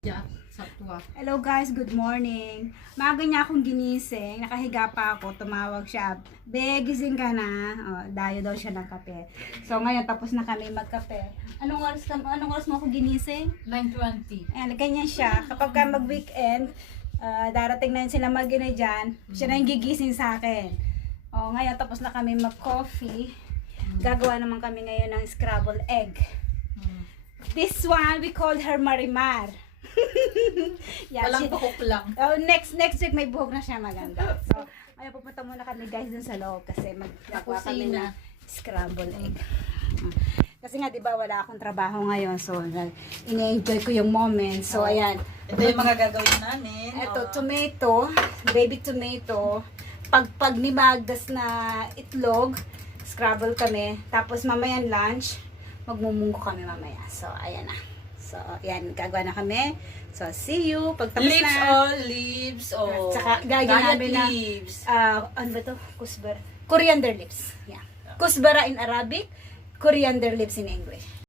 Yeah, satwa. Hello guys, good morning. Maaga niya akong ginising, nakahiga pa ako, tumawag siya. Be, gising ka na. Oh, dayo daw siya ng kape. So ngayon tapos na kami magkape. Anong oras mo ako ginising? 9:20. Ayan, ganyan siya. Kapag ka mag-weekend, darating na yun sila mag-ina dyan, siya na yung gigising sa akin. Oh, ngayon tapos na kami mag-coffee. Gagawa naman kami ngayon ng scrambled egg. This one, we call her Marimar. Yeah, Walang buhok lang. Oh, next week may buhok na siya maganda. So, ayaw pupunta muna kami guys dun sa loob kasi magagawa kami Kusina. na scrambled egg. Kasi nga 'di ba wala akong trabaho ngayon so ini-enjoy ko yung moment. So ayan. Ito yung mga gagawin namin. Ito tomato, baby tomato, pagpag ni Magdas na itlog, scramble kami. Tapos mamayan lunch, magmumunggo kami mamaya. So ayan na. So, ayan, gagawa na kami. So, see you. Pagtapos Leaves na. leaves o Tsaka, gagawin namin na, leaves. ano ba to? Kusbara. Coriander leaves. Yeah. Kusbara in Arabic, coriander leaves in English.